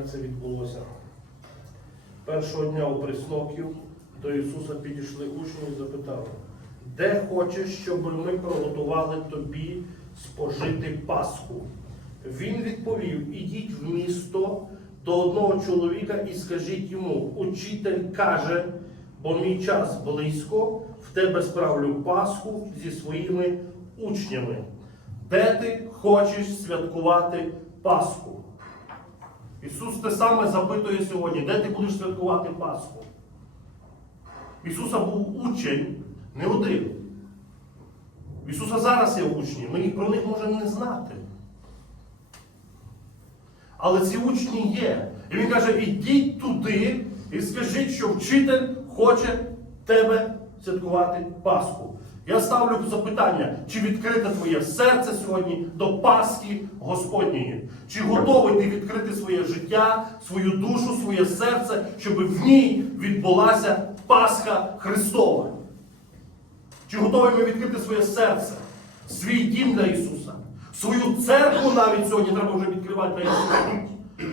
як це відбулося. Першого дня у Пресноків до Ісуса підійшли учні і запитали, де хочеш, щоб ми приготували тобі спожити Пасху? Він відповів: Ідіть в місто до одного чоловіка і скажіть йому, учитель каже, бо мій час близько, в тебе справлю Пасху зі своїми учнями. Де ти хочеш святкувати Пасху? Ісус те саме запитує сьогодні, де ти будеш святкувати Пасху? Ісуса був учень не один. Ісуса зараз є учні, ми про них можемо не знати. Але ці учні є. І він каже, ідіть туди і скажіть, що вчитель хоче тебе святкувати Пасху. Я ставлю запитання, чи відкрите твоє серце сьогодні до Пасхи Господньої? Чи готовий ти відкрити своє життя, свою душу, своє серце, щоб в ній відбулася Пасха Христова? Чи готовий ми відкрити своє серце, свій дім для Ісуса, свою церкву навіть сьогодні треба вже відкривати для Ісуса?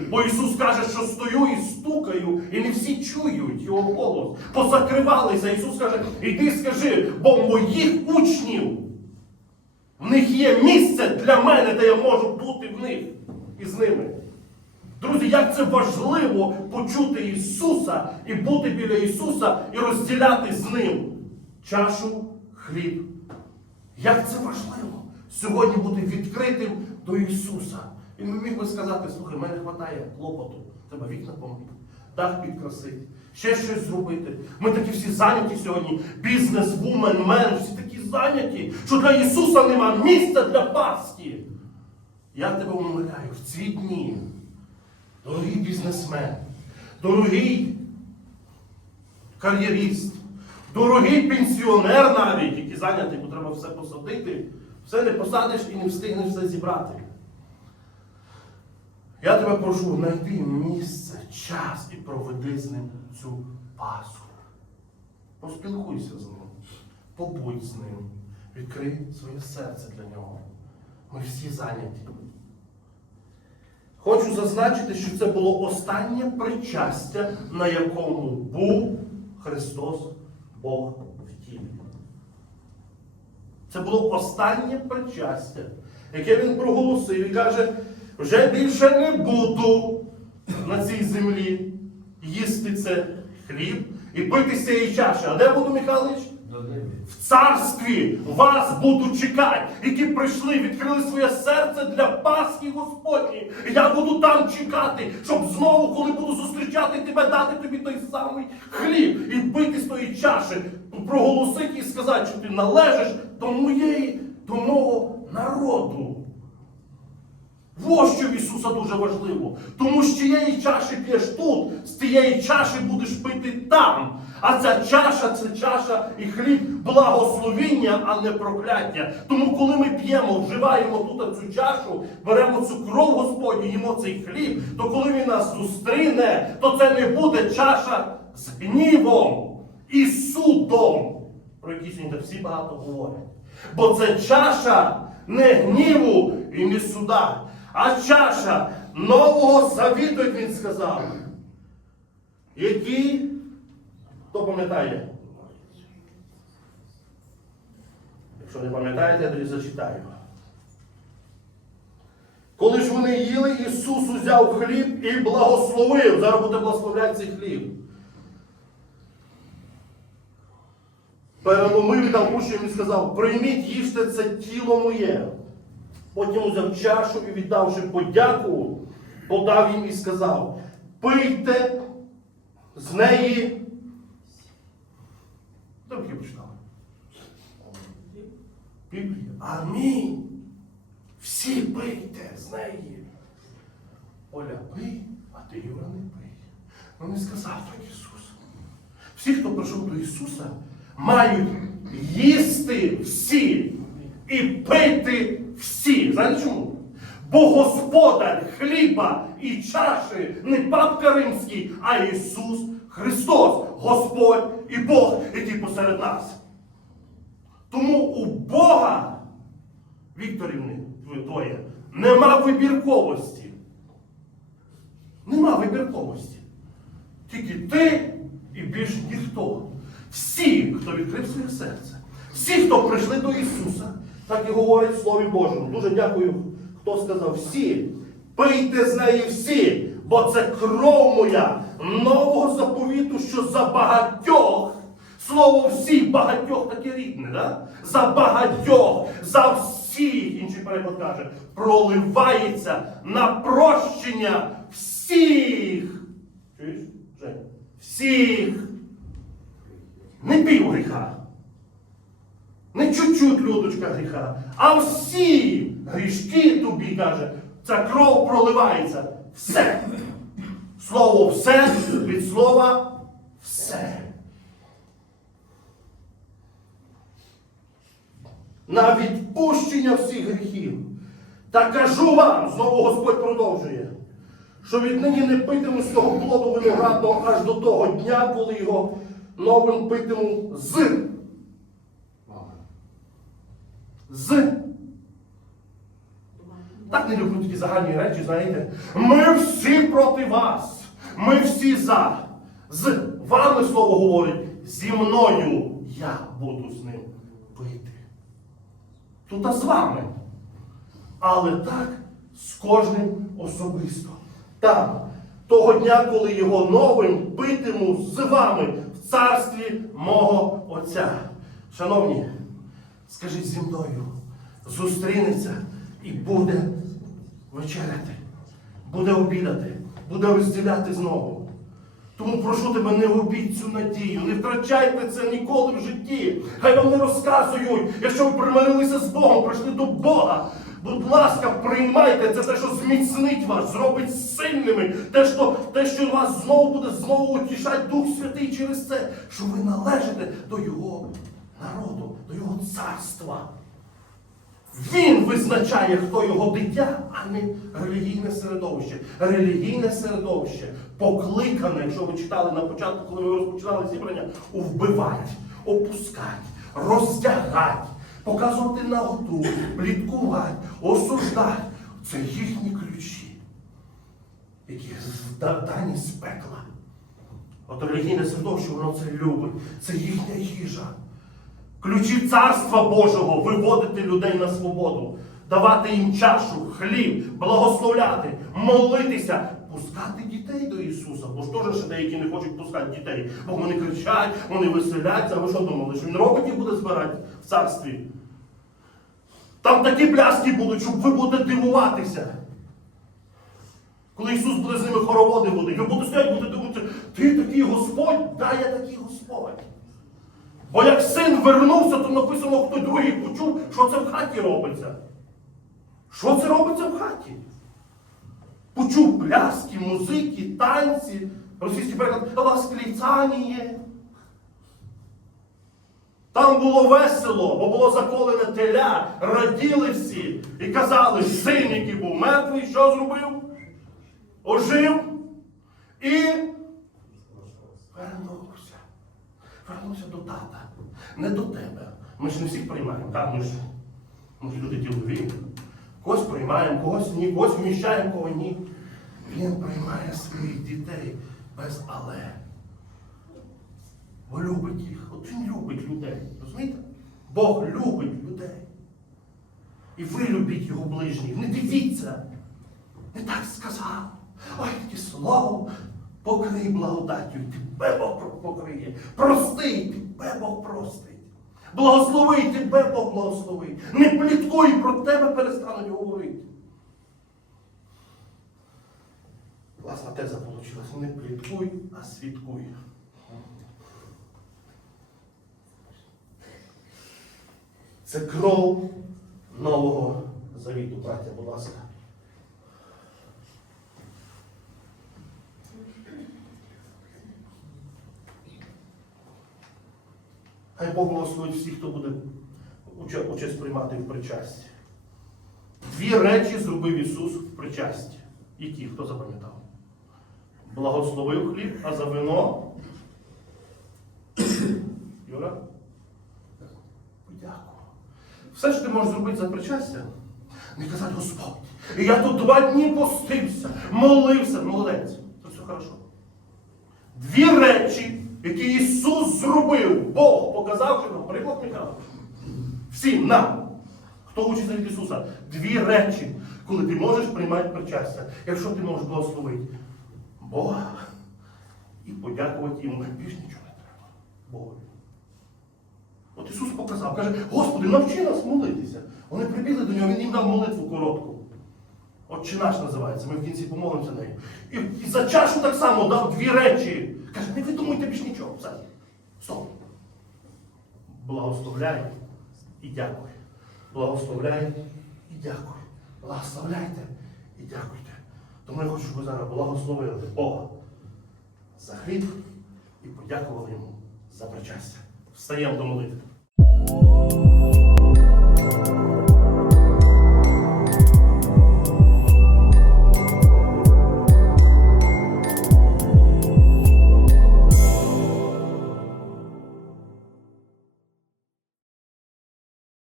Бо Ісус каже, що стою і стукаю, і не всі чують Його голос. Позакривалися. Ісус каже, іди скажи, бо моїх учнів в них є місце для мене, де я можу бути в них і з ними. Друзі, як це важливо почути Ісуса і бути біля Ісуса і розділяти з Ним чашу хліб. Як це важливо сьогодні бути відкритим до Ісуса. Він не міг би сказати, слухай, мене вистачає клопоту, треба вікна помити, дах підкрасити, ще щось зробити. Ми такі всі зайняті сьогодні. Бізнес, вумен, мен, всі такі зайняті, що для Ісуса нема місця для Пасхи. Я тебе умоляю, в ці дні, дорогий бізнесмен, дорогий кар'єріст, дорогий пенсіонер навіть, який зайнятий, бо треба все посадити, все не посадиш і не встигнеш все зібрати. Я тебе прошу, знайди місце, час і проведи з ним цю Пасху. Поспілкуйся з ним, побудь з ним, відкрий своє серце для нього. Ми всі зайняті. Хочу зазначити, що це було останнє причастя, на якому був Христос Бог в тілі. Це було останнє причастя, яке Він проголосив і каже. Вже більше не буду на цій землі їсти це хліб і пити з цієї чаші. А де буду, Михайлович? В царстві вас буду чекати, які прийшли, відкрили своє серце для Пасхи Господні. Я буду там чекати, щоб знову, коли буду зустрічати тебе, дати тобі той самий хліб і пити з тої чаші, проголосити і сказати, що ти належиш до моєї, до мого народу. Во що в Ісуса дуже важливо. Тому з чиєї чаші п'єш тут, з тієї чаші будеш пити там. А ця чаша це чаша і хліб благословіння, а не прокляття. Тому, коли ми п'ємо, вживаємо тут цю чашу, беремо цю кров Господню, їмо цей хліб, то коли він нас зустріне, то це не буде чаша з гнівом і судом, про які сьогодні всі багато говорять. Бо це чаша не гніву і не суда а чаша нового завіту, як він сказав, який, хто пам'ятає? Якщо не пам'ятаєте, я тоді зачитаю. Коли ж вони їли, Ісус узяв хліб і благословив. Зараз буде благословляти цей хліб. Переломив і дав він сказав, прийміть їжте це тіло моє. Потім узяв чашу і віддавши подяку, подав їм і сказав: пийте з неї. Добре почитали. Біблія. Амінь. Всі пийте з неї. Оля пий, а ти Юра не пий. Ну не сказав так Ісус. Всі, хто прийшов до Ісуса, мають їсти всі і пити. Знаєте чому? Бо Господар хліба і чаші не папка римський, а Ісус Христос, Господь і Бог, який посеред нас. Тому у Бога, Вікторівни, твоє, нема вибірковості. Нема вибірковості. Тільки ти і більш ніхто. Всі, хто відкрив своє серце, всі, хто прийшли до Ісуса. Так і говорить в Слові Божому. Дуже дякую, хто сказав всі. Пийте з неї всі, бо це кров моя нового заповіту, що за багатьох. Слово всі, багатьох таке рідне, да? за багатьох, за всіх, інший переклад каже, проливається на прощення всіх. Чуєш? Всіх. Не пів гріха. Не чуть-чуть, людочка гріха, а всі грішки тобі каже, ця кров проливається. Все. Слово все від слова все. На відпущення всіх гріхів. Та кажу вам, знову Господь продовжує, що віднині не питиму з того плоду виноградного аж до того дня, коли його новим питиму з з. Так не люблю такі загальні речі, знаєте. Ми всі проти вас. Ми всі за. З вами слово говорить, зі мною я буду з ним пити. Тут з вами. Але так з кожним особисто. Так, того дня, коли його новим битиму з вами в царстві мого Отця. Шановні скажіть зі мною, зустрінеться і буде вечеряти, буде обідати, буде розділяти знову. Тому прошу тебе, не губіть цю надію, не втрачайте це ніколи в житті. Хай вам не розказують, якщо ви примирилися з Богом, прийшли до Бога. Будь ласка, приймайте це те, що зміцнить вас, зробить сильними, те, що те, що вас знову буде знову утішати Дух Святий через це, що ви належите до Його народу, до його царства. Він визначає, хто його дитя, а не релігійне середовище. Релігійне середовище покликане, якщо ви читали на початку, коли ми розпочинали зібрання, вбивати, опускати, роздягати, показувати наготу, пліткувати, осуждати. Це їхні ключі, які дані з пекла. От релігійне середовище, воно це любить. Це їхня їжа ключі Царства Божого, виводити людей на свободу, давати їм чашу, хліб, благословляти, молитися, пускати дітей до Ісуса. Бо ж теж ще деякі не хочуть пускати дітей. Бо вони кричать, вони веселяться. Ви що думали, що він роботів буде збирати в царстві? Там такі пляски будуть, щоб ви будете дивуватися. Коли Ісус буде з ними хороводи буде, ви будете стоять, будете думати, ти такий Господь, да, я такий Господь. Бо як син вернувся, то написано, хто другий почув, що це в хаті робиться. Що це робиться в хаті? Почув пляски, музики, танці, Російські переклад, ласкліцаніє. Там було весело, бо було заколене теля, раділи всі і казали, син, який був мертвий, що зробив? Ожив і вернув. Вернувся до тата, не до тебе. Ми ж не всіх приймаємо, так? Ми ж, ми ж люди ділові. Когось приймаємо, когось ні, когось вміщаємо, кого ні. Він приймає своїх дітей без але. Бо любить їх. От він любить людей. Розумієте? Бог любить людей. І ви любіть його ближніх. Не дивіться. Не так сказав. Ой, таке слово, покрий благодаттю, тебе Бог покриє. Простий, тебе Бог простить. Благослови тебе Бог благословить. Не пліткуй про тебе перестануть говорити. Власна теза вийшла. Ну, не пліткуй, а свідкуй. Це кров нового завіту, браття, будь ласка. Хай Бог благословить всіх, хто буде участь приймати в причасті. Дві речі зробив Ісус в причасті. Які, хто запам'ятав? Благословив хліб, а за вино. Юра? Подякував. Все, що ти можеш зробити за причастя, не казати Господь. я тут два дні постився, молився, молодець. Це все хорошо. Дві речі, які Ісус зробив, Бог, показавши нам приклад Михайла. Всім нам, хто учиться від Ісуса, дві речі, коли ти можеш приймати причастя, якщо ти можеш благословити Бога і подякувати йому, більш нічого не треба. Богу. От Ісус показав, каже, Господи, навчи нас молитися. Вони прибігли до нього, він їм дав молитву коротку. Отче наш називається, ми в кінці помолимося нею. І, і за чашу так само дав дві речі. Каже, не видумуйте більш нічого. все сон. Благословляй і дякуй. Благословляй і дякуй. Благословляйте і дякуйте. Тому я хочу, щоб зараз благословили Бога за хліб і подякували йому за причастя. Встаємо до молитви.